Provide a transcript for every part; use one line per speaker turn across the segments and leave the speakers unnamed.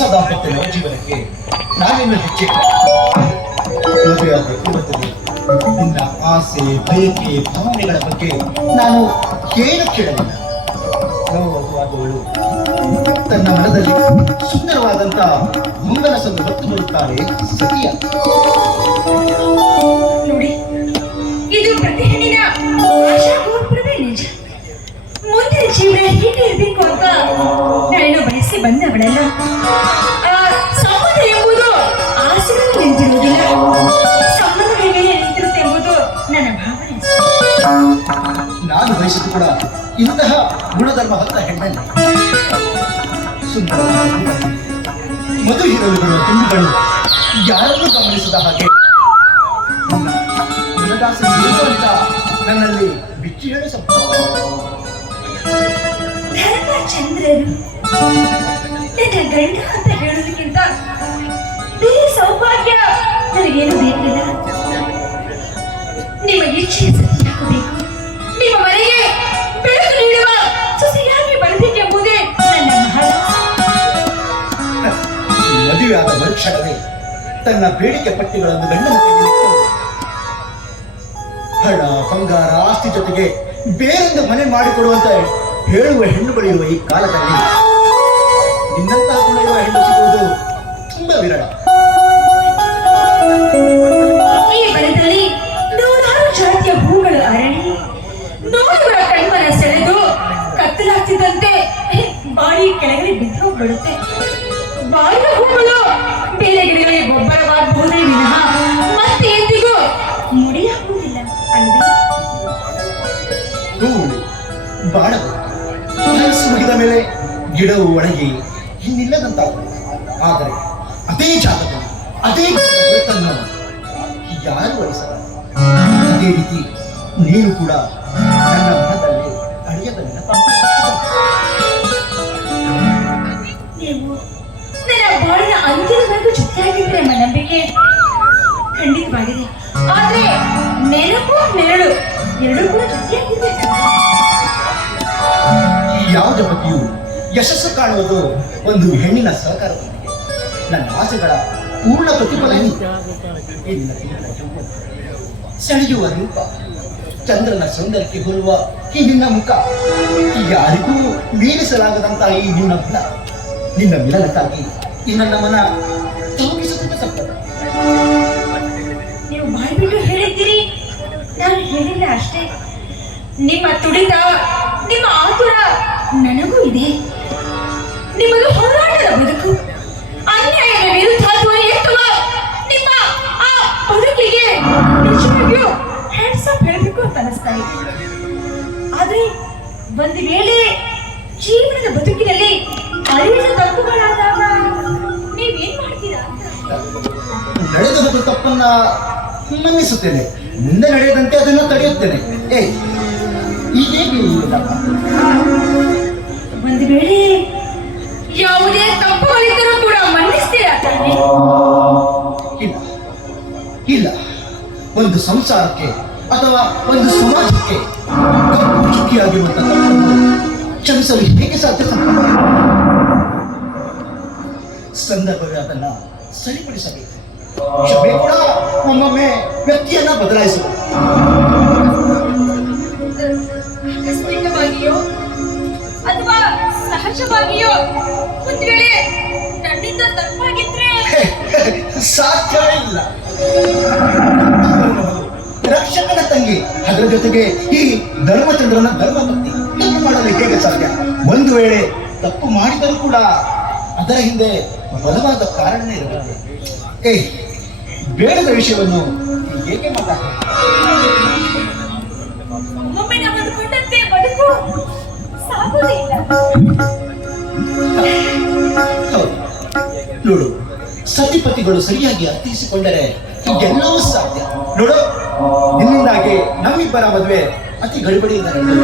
ಹೊಸ ದಾಂಪತ್ಯ ನವಜೀವನಕ್ಕೆ ನಾನಿನ್ನು ಹೆಚ್ಚೆ ಮದುವೆಯಾದ ಕುಟುಂಬದಲ್ಲಿ ನಿನ್ನ ಆಸೆ ಬಯಕೆ ಭಾವನೆಗಳ ಬಗ್ಗೆ ನಾನು ಏನು ಕೇಳಲಿಲ್ಲ. ನವವಧುವಾದವಳು ತನ್ನ ಮನದಲ್ಲಿ ಸುಂದರವಾದಂತ ಮುಂಗನಸನ್ನು ಹೊತ್ತು ಬರುತ್ತಾರೆ ಸತಿಯ.
ನೋಡಿ, ಇದು ಆಶಾ ನಿಜ. ಮುಂದೆ ಜೀವನ ಹೀಗೆ ಅಂತ ಬಂದವಳಲ್ಲ? ಸಂಬಂಧ ಎಂಬುದು ಆಸೆಗಳು ನಿಂತಿರುವುದಿಲ್ಲ ಸಂಬಂಧಗಳ ಮೇಲೆ ನಿಂತಿರುತ್ತೆ ಎಂಬುದು ನನ್ನ ಭಾವನೆ.
ನಾನು ಬಯಸಿದ್ದು ಕೂಡ ಇಂತಹ ಗುಣಧರ್ಮ ಹೊತ್ತ ಹೆಣ್ಣಲ್ಲಿ. ಸುಂದರ ಮಧು ಹೀರಲುಗಳು ತುಂಬಿಗಳು ಯಾರನ್ನು ಗಮನಿಸದ ಹಾಗೆ. ಗುಣದಾಸೆ ಅಂತ ನನ್ನಲ್ಲಿ ಬಿಚ್ಚಿ ಹೇಳು
ಧರ್ಮಚಂದ್ರರು ನನ್ನ ಗಂಡ ಅಂತ ಹೇಳೋದಕ್ಕಿಂತ ಬೇರೆ ಸೌಭಾಗ್ಯ ನನಗೇನು ಬೇಕಿಲ್ಲ. ನಿಮ್ಮ ಇಚ್ಛೆ
ಮದುವೆಯಾದ ತನ್ನ ಬೇಡಿಕೆ ಪಟ್ಟಿಗಳನ್ನು ಗಂಡನ ಹಣ, ಬಂಗಾರ, ಆಸ್ತಿ ಜೊತೆಗೆ ಬೇರೊಂದು ಮನೆ ಮಾಡಿಕೊಡುವಂತ ಹೇಳುವ ಹೆಣ್ಣುಗಳಿರುವ ಈ ಕಾಲದಲ್ಲಿ ನಿನ್ನಂತಹ ಗುಣಗಳ ಹೆಣ್ಣು ಸಿಗುವುದು ತುಂಬಾ ವಿರಳ.
ಈ ಮರದಲ್ಲಿ ನೂರಾರು ಜಾತಿಯ ಹೂಗಳು ಅರಳಿ ನೋಡುವ ಕಣ್ಮನ ಸೆಳೆದು ಕತ್ತಲಾಗ್ತಿದ್ದಂತೆ ಬಾಡಿ ಕೆಳಗಡೆ ಬಿದ್ದು ಬಿಡುತ್ತೆ ಬಾಡಿದ ಹೂಗಳು ಬೇರೆ ಗಿಡಗಳಿಗೆ ಗೊಬ್ಬರವಾಗಬಹುದೇ ವಿನಃ ಮತ್ತೆ ಎಂದಿಗೂ ಮುಡಿಯಾಗುವುದಿಲ್ಲ ಅಲ್ಲದೆ
ಹೂವು ಮುಗಿದ ಮೇಲೆ ಗಿಡವು ಒಣಗಿ ಇನ್ನಿಲ್ಲದಂತಾಗುವುದು ಆದರೆ ಅದೇ ಜಾಗದಲ್ಲಿ ಅದೇ ಗಿಡದ ಗುರುತನ್ನು ಯಾರು ವಹಿಸಲ್ಲ ಅದೇ ರೀತಿ ನೀನು ಕೂಡ ನನ್ನ ಮನದಲ್ಲಿ ಅಳಿಯದ ನೆನಪ
ನೀವು ನನ್ನ ಬಾಳಿನ ಅಂತ್ಯದವರೆಗೂ ಜೊತೆಯಾಗಿದ್ರೆ ಎಂಬ ನಂಬಿಕೆ ಖಂಡಿತವಾಗಿದೆ ಆದ್ರೆ ನೆನಪು ನೆರಳು ಎರಡೂ ಕೂಡ ಜೊತೆಯಾಗಿದೆ
ಈ ಯಾವುದೇ ಬಗ್ಗೆಯೂ ಯಶಸ್ಸು ಕಾಣುವುದು ಒಂದು ಹೆಣ್ಣಿನ ಸಹಕಾರದೊಂದಿಗೆ ನನ್ನ ಆಸೆಗಳ ಪೂರ್ಣ ಪ್ರತಿಫಲ ಸೆಳೆಯುವ ರೂಪ. ಚಂದ್ರನ ಸೌಂದರ್ಯಕ್ಕೆ ಹೋಲುವ ಈ ನಿನ್ನ ಮುಖ ಯಾರಿಗೂ ಮೀರಿಸಲಾಗದಂತಹ ಈ ನಿನ್ನ ಗುಣ ನಿನ್ನ ಮಿಲನಕ್ಕಾಗಿ ಈ ನನ್ನ ಮನ ಸಪ್ಪದ
ನೀವು ಹೇಳಿದ್ದೀರಿ. ನಾನು ಹೇಳಿಲ್ಲ ಅಷ್ಟೇ. ನಿಮ್ಮ ತುಡಿತ, ನಿಮ್ಮ ಆತುರ ನನಗೂ ಇದೆ. ನಿಮ್ಮದು ಹೋರಾಟದ ಬದುಕು. ಅನ್ಯಾಯದ ವಿರುದ್ಧ ಎತ್ತುವ ನಿಮ್ಮ ಆ ಬದುಕಿಗೆ ನಿಜವಾಗಿಯೂ ಹ್ಯಾಂಡ್ಸ್ ಅಪ್ ಹೇಳಬೇಕು ಅಂತ ಅನಿಸ್ತಾ ಇದೆ. ಆದ್ರೆ ಒಂದು ವೇಳೆ ಜೀವನದ ಬದುಕಿನಲ್ಲಿ ಅರಿವಿನ ತಪ್ಪುಗಳಾದಾಗ ನೀವೇನ್ ಮಾಡ್ತೀರಾ
ನಡೆದ ತಪ್ಪನ್ನ ಮನ್ನಿಸುತ್ತೇನೆ. ಮುಂದೆ ನಡೆಯದಂತೆ ಅದನ್ನು ತಡೆಯುತ್ತೇನೆ. ಏ ಇವೆಲ್ಲ
ಒಂದು ವೇಳೆ
ಇಲ್ಲ. ಇಲ್ಲ. ಒಂದು ಸಂಸಾರಕ್ಕೆ ಅಥವಾ ಒಂದು ಸಮಾಜಕ್ಕೆ ಚುಕ್ಕಿಯಾಗಿರುವಂತಹ ಚುಕ್ಕಿಯಾಗಿರುವಂತ ತಪ್ಪನ್ನು ಕ್ಷಮಿಸಲು ಹೇಗೆ ಸಾಧ್ಯ ಸಂದರ್ಭವೇ ಅದನ್ನ ಸರಿಪಡಿಸಬೇಕು. ಕ್ಷಮೆ ಕೂಡ ಒಮ್ಮೊಮ್ಮೆ ವ್ಯಕ್ತಿಯನ್ನ ಬದಲಾಯಿಸಬೇಕು
ಆಕಸ್ಮಿಕವಾಗಿಯೋ ಅಥವಾ ಸಹಜವಾಗಿಯೋ ಒಂದು ವೇಳೆ
ಸಾಧ್ಯವೇ ಇಲ್ಲ. ರಕ್ಷಕನ ತಂಗಿ ಅದರ ಜೊತೆಗೆ ಈ ಧರ್ಮಚಂದ್ರನ ಧರ್ಮಭಕ್ತಿ ತಪ್ಪು ಮಾಡಲು ಹೇಗೆ ಸಾಧ್ಯ? ಒಂದು ವೇಳೆ ತಪ್ಪು ಮಾಡಿದರೂ ಕೂಡ ಅದರ ಹಿಂದೆ ಬಲವಾದ ಕಾರಣನೇ ಇರಬೇಕು. ಏ ಬೇಡದ ವಿಷಯವನ್ನು ಹೇಗೆ ಮಾತಾಡ್ತಾರೆ? ನೋಡು ಸತಿಪತಿಗಳು ಸರಿಯಾಗಿ ಅರ್ಥೈಸಿಕೊಂಡರೆ ಎಲ್ಲವೂ ಸಾಧ್ಯ. ನೋಡು, ನಿನ್ನಿಂದಾಗಿ ನಮ್ಮಿಬ್ಬರ ಮದುವೆ ಅತಿ ಗಡಿಬಡಿಯಿಂದ ನಡೆದು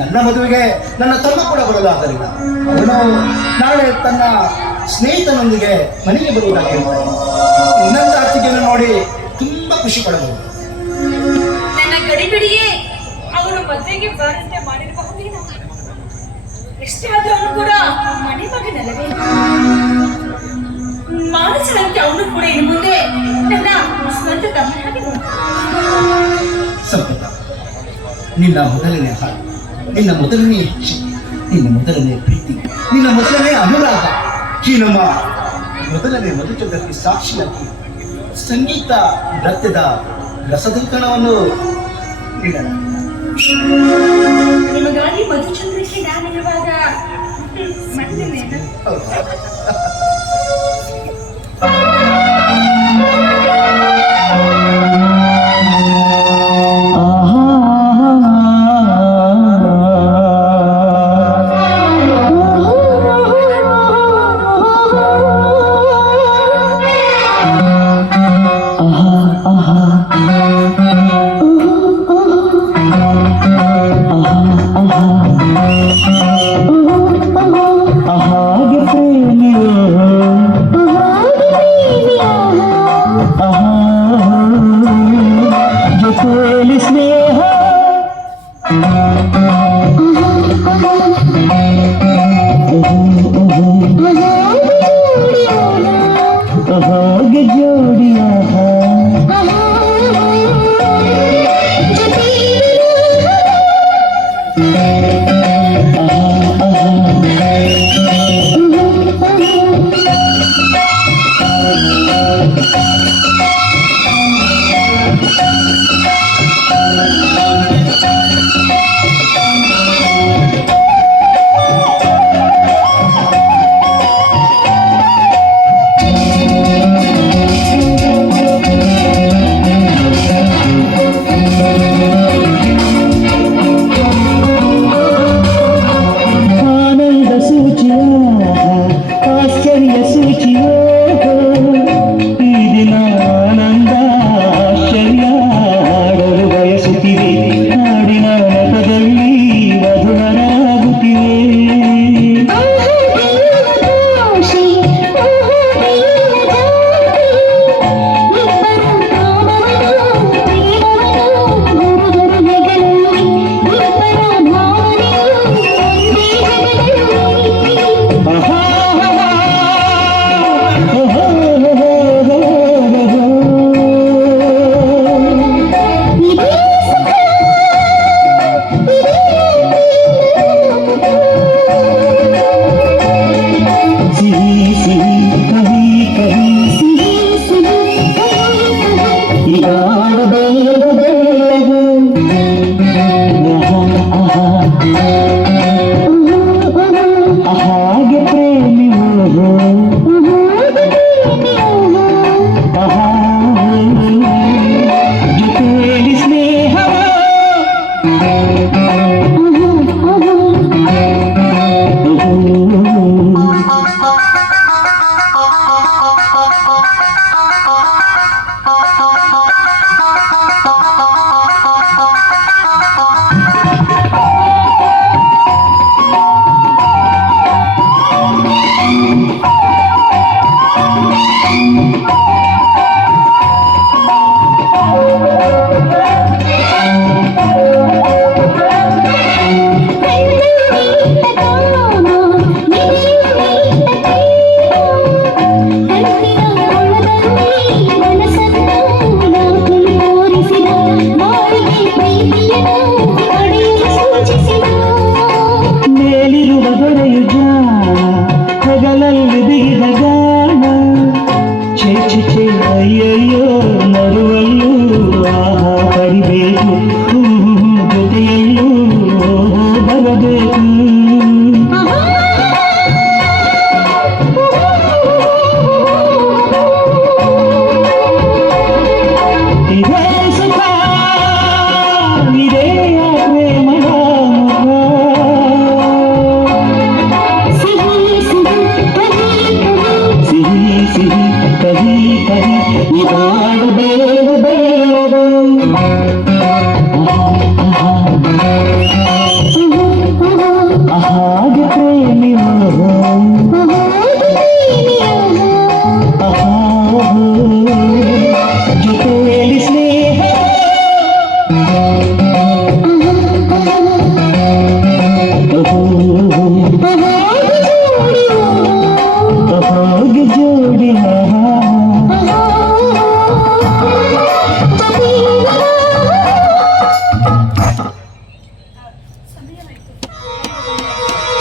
ನನ್ನ ಮದುವೆಗೆ ನನ್ನ ತಮ್ಮ ಕೂಡ ಬರಲು ಆಗಲಿಲ್ಲ ಅವನು ನಾಳೆ ತನ್ನ ಸ್ನೇಹಿತನೊಂದಿಗೆ ಮನೆಗೆ ಬರುವುದಾಗಿ ಇನ್ನೊಂದು ಆರ್ಥಿಕೆಯನ್ನು ನೋಡಿ ತುಂಬಾ ಖುಷಿ ಪಡಬಹುದು.
ನನ್ನ ಗಡಿಬಿಡಿಯೇ ಅವನು ಮದುವೆಗೆ ಬಾರಂತೆ ಮಾಡಿರಬಹುದೇನೋ? ಎಷ್ಟೇ ಕೂಡ ಮನೆ ಮಾನಸನಂತೆ ಅವನು ಕೂಡ ಇನ್ನು ಮುಂದೆ ನನ್ನ ಸ್ವಂತ ತಮ್ಮ ಹಾಗೆ
ಸಂಪದ ನಿನ್ನ ಮೊದಲನೇ ಹಾಡು ನಿನ್ನ ಮೊದಲನೇ ನಿನ್ನ ಮೊದಲನೇ ಪ್ರೀತಿ ನಿನ್ನ ಮೊದಲನೇ ಅನುರಾಗ ಈ ನಮ್ಮ ಮೊದಲನೇ ಮಧುಚಂದ್ರಕ್ಕೆ ಸಾಕ್ಷಿಯಾಗಿ ಸಂಗೀತ ನೃತ್ಯದ ರಸದಂಕಣವನ್ನು
ನಿಮಗಾಗಿ ಮಧುಚಂದ್ರಕ್ಕೆ ನಾನಿರುವಾಗ ಮಾಡ್ತೇನೆ
ಹೌದು. ಬೇರು ಬೇರು ಹಾಗೆ ಪ್ರೇಮಿ ಜೊತೆಯಲ್ಲಿ ಸ್ನೇಹ